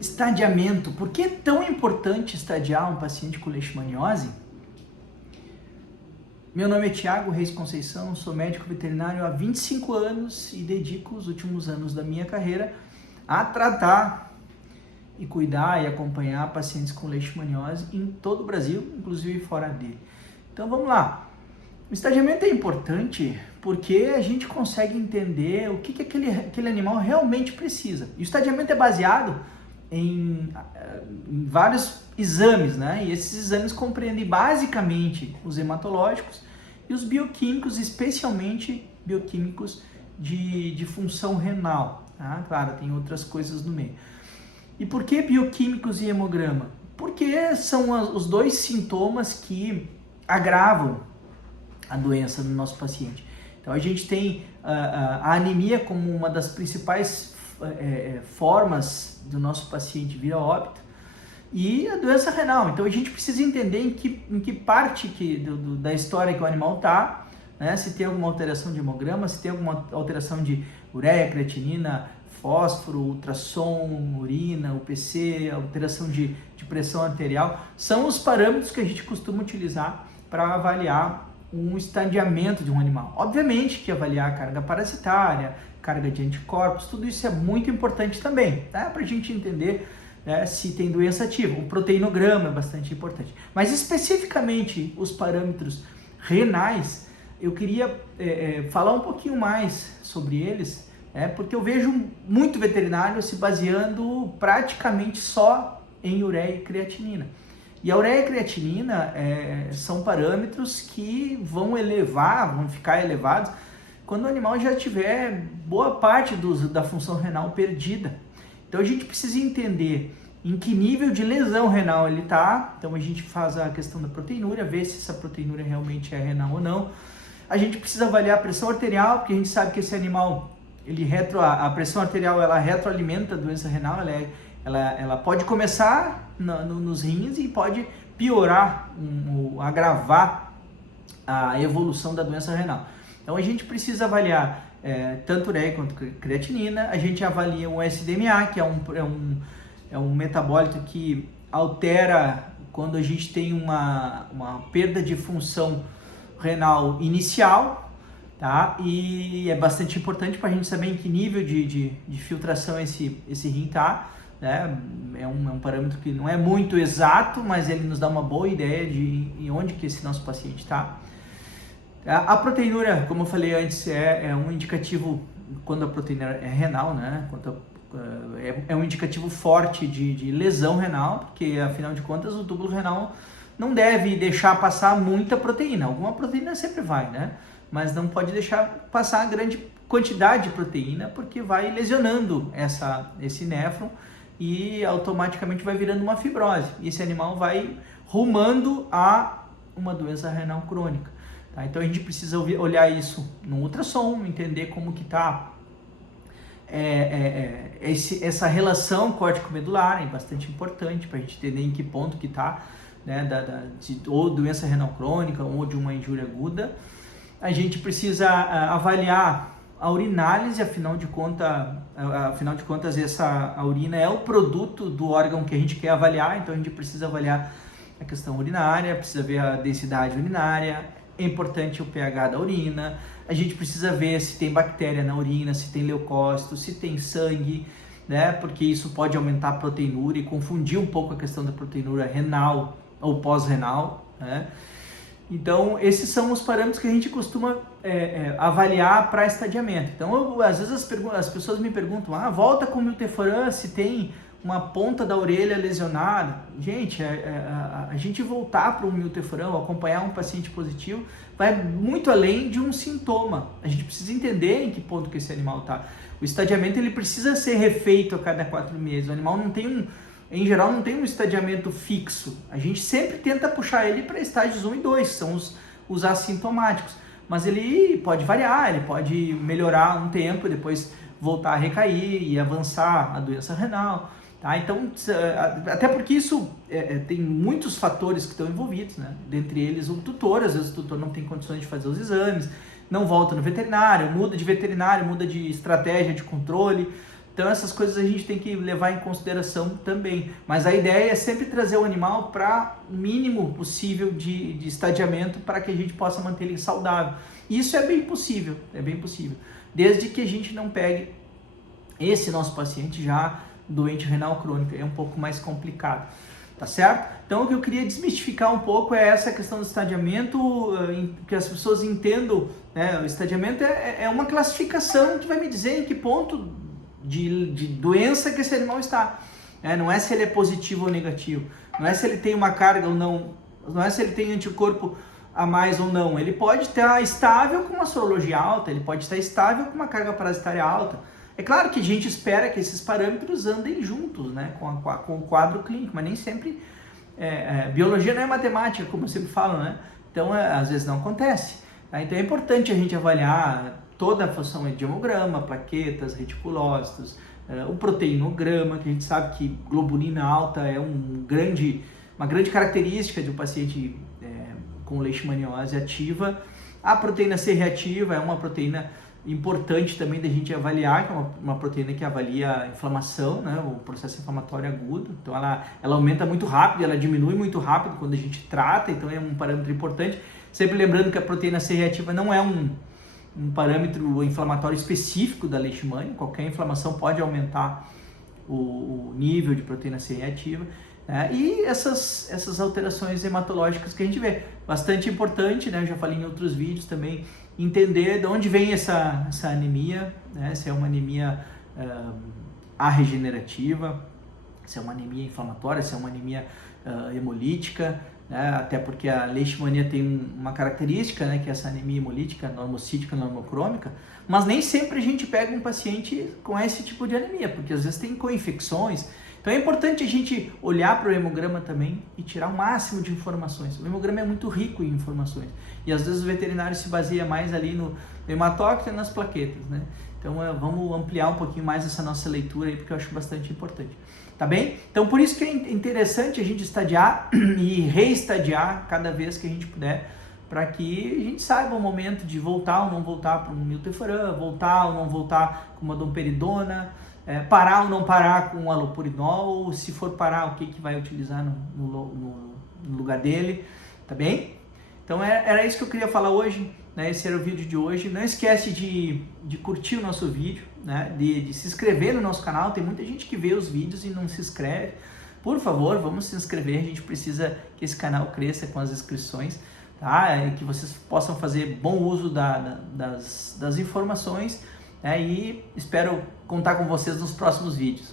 Estadiamento. Por que é tão importante estadiar um paciente com leishmaniose? Meu nome é Thiago Reis Conceição, sou médico veterinário há 25 anos e dedico os últimos anos da minha carreira a tratar e cuidar e acompanhar pacientes com leishmaniose em todo o Brasil, inclusive fora dele. Então vamos lá. O estadiamento é importante porque a gente consegue entender o que aquele animal realmente precisa. E o estadiamento é baseado em vários exames, né? E esses exames compreendem basicamente os hematológicos e os bioquímicos, especialmente bioquímicos de função renal. Tá? Claro, tem outras coisas no meio. E por que bioquímicos e hemograma? Porque são os dois sintomas que agravam a doença do nosso paciente. Então a gente tem a anemia como uma das principais formas do nosso paciente vir a óbito e a doença renal. Então a gente precisa entender em que parte da história que o animal está, né? Se tem alguma alteração de hemograma, se tem alguma alteração de ureia, creatinina, fósforo, ultrassom, urina, UPC, alteração de pressão arterial. São os parâmetros que a gente costuma utilizar para avaliar um estadiamento de um animal. Obviamente que avaliar a carga parasitária, carga de anticorpos, tudo isso é muito importante também, tá? Para a gente entender, né, se tem doença ativa. O proteinograma é bastante importante. Mas especificamente os parâmetros renais, eu queria falar um pouquinho mais sobre eles, porque eu vejo muito veterinário se baseando praticamente só em ureia e creatinina. E a ureia e a creatinina são parâmetros que vão ficar elevados quando o animal já tiver boa parte da função renal perdida. Então a gente precisa entender em que nível de lesão renal ele está. Então a gente faz a questão da proteinúria, ver se essa proteinúria realmente é renal ou não. A gente precisa avaliar a pressão arterial, porque a gente sabe que esse animal, a pressão arterial, ela retroalimenta a doença renal, ela pode começar nos rins e pode piorar, agravar a evolução da doença renal. Então a gente precisa avaliar tanto ureia quanto creatinina. A gente avalia o SDMA, que é um metabólito que altera quando a gente tem uma perda de função renal inicial, tá? E é bastante importante para a gente saber em que nível de filtração esse rim está. É um parâmetro que não é muito exato, mas ele nos dá uma boa ideia de onde que esse nosso paciente está. A proteinúria, como eu falei antes, é um indicativo quando a proteinúria é renal, né? É um indicativo forte de lesão renal, porque afinal de contas o túbulo renal não deve deixar passar muita proteína. Alguma proteína sempre vai, né? Mas não pode deixar passar a grande quantidade de proteína, porque vai lesionando esse néfron e automaticamente vai virando uma fibrose. E esse animal vai rumando a uma doença renal crônica. Tá? Então a gente precisa olhar isso no ultrassom, entender como que está essa relação córtico-medular, é bastante importante para a gente entender em que ponto que está, né, ou doença renal crônica ou de uma injúria aguda. A gente precisa avaliar a urinálise, afinal de contas a urina é o produto do órgão que a gente quer avaliar, então a gente precisa avaliar a questão urinária, precisa ver a densidade urinária, é importante o pH da urina, a gente precisa ver se tem bactéria na urina, se tem leucócito, se tem sangue, né? Porque isso pode aumentar a proteinúria e confundir um pouco a questão da proteinúria renal ou pós-renal, né? Então, esses são os parâmetros que a gente costuma avaliar para estadiamento. Então, às vezes as pessoas me perguntam, volta com o milteforam se tem uma ponta da orelha lesionada. Gente, a gente voltar para o milteforam, acompanhar um paciente positivo, vai muito além de um sintoma. A gente precisa entender em que ponto que esse animal está. O estadiamento ele precisa ser refeito a cada 4 meses. O animal não tem em geral, não tem um estadiamento fixo. A gente sempre tenta puxar ele para estágios 1 e 2, que são os assintomáticos. Mas ele pode variar, ele pode melhorar um tempo e depois voltar a recair e avançar a doença renal. Tá? Então, até porque isso tem muitos fatores que estão envolvidos, né? Dentre eles o tutor, às vezes o tutor não tem condições de fazer os exames, não volta no veterinário, muda de estratégia de controle. Então essas coisas a gente tem que levar em consideração também. Mas a ideia é sempre trazer o animal para o mínimo possível de estadiamento para que a gente possa manter ele saudável. Isso é bem possível, desde que a gente não pegue esse nosso paciente já doente renal crônico, é um pouco mais complicado, tá certo? Então o que eu queria desmistificar um pouco é essa questão do estadiamento, que as pessoas entendam, né? O estadiamento é uma classificação que vai me dizer em que ponto de doença que esse animal está, não é se ele é positivo ou negativo, não é se ele tem uma carga ou não, não é se ele tem anticorpo a mais ou não, ele pode estar estável com uma sorologia alta, ele pode estar estável com uma carga parasitária alta. É claro que a gente espera que esses parâmetros andem juntos, né, com o quadro clínico, mas nem sempre, biologia não é matemática, como eu sempre falo, né, então às vezes não acontece. Tá? Então é importante a gente avaliar toda a função de hemograma, plaquetas, reticulócitos, o proteinograma, que a gente sabe que globulina alta é uma grande característica de um paciente com leishmaniose ativa. A proteína C reativa é uma proteína importante também da gente avaliar, que é uma proteína que avalia a inflamação, né, o processo inflamatório agudo. Então ela aumenta muito rápido, ela diminui muito rápido quando a gente trata, então é um parâmetro importante. Sempre lembrando que a proteína C reativa não é um parâmetro inflamatório específico da leishmania, qualquer inflamação pode aumentar o nível de proteína C reativa. E essas alterações hematológicas que a gente vê, bastante importante, né? Eu já falei em outros vídeos também, entender de onde vem essa anemia, né? Se é uma anemia arregenerativa, se é uma anemia inflamatória, se é uma anemia hemolítica, né? Até porque a leishmania tem uma característica, né? Que é essa anemia hemolítica, normocítica, normocrômica, mas nem sempre a gente pega um paciente com esse tipo de anemia, porque às vezes tem co-infecções. Então é importante a gente olhar para o hemograma também e tirar o máximo de informações. O hemograma é muito rico em informações e às vezes o veterinário se baseia mais ali no hematócrito e nas plaquetas, né? Então vamos ampliar um pouquinho mais essa nossa leitura aí, porque eu acho bastante importante. Tá bem? Então por isso que é interessante a gente estadiar e reestadiar cada vez que a gente puder, para que a gente saiba o momento de voltar ou não voltar para um milteforam, voltar ou não voltar com uma domperidona, parar ou não parar com um alopurinol, ou se for parar, o que vai utilizar no lugar dele, tá bem? Então era isso que eu queria falar hoje, né? Esse era o vídeo de hoje. Não esquece de curtir o nosso vídeo, né? De se inscrever no nosso canal. Tem muita gente que vê os vídeos e não se inscreve. Por favor, vamos se inscrever, a gente precisa que esse canal cresça com as inscrições, tá? E que vocês possam fazer bom uso das informações, e espero contar com vocês nos próximos vídeos.